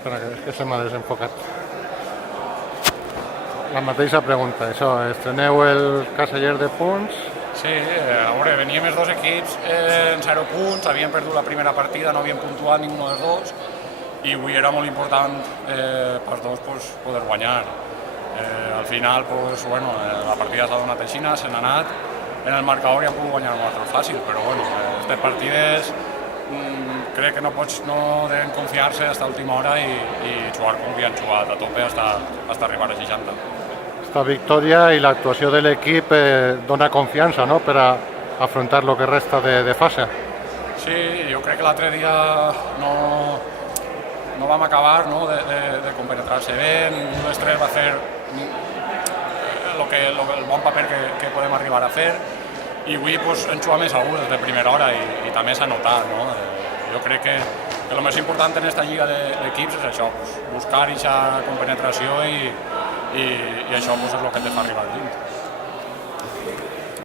Espera, que se m'ha desenfocat. La mateixa pregunta, això, estreneu el caseller de punts? Sí, a veure, veníem els dos equips en 0 punts, havien perdut la primera partida, no havien puntuat ningú dels dos, i avui era molt important pels dos poder guanyar. Al final, la partida s'ha donat així, se n'ha anat, en el marcador ja hem pogut guanyar molt fàcil, però aquestes partides crec que no deuen confiar-se fins a l'última hora i jugar com havien jugat a tope fins a arribar a 60. Esta victòria i l'actuació de l'equip dona confiança, no?, per a afrontar el que resta de fase. Sí, jo crec que l'altre dia no vam acabar de compenetrar-se bé, ningú dels tres va fer el bon paper que podem arribar a fer, i avui hem jugat més algú des de primera hora i també s'ha notat. Jo crec que el més important en aquesta lliga d'equips és això, buscar aquesta compenetració i això és el que te fa arribar al límit.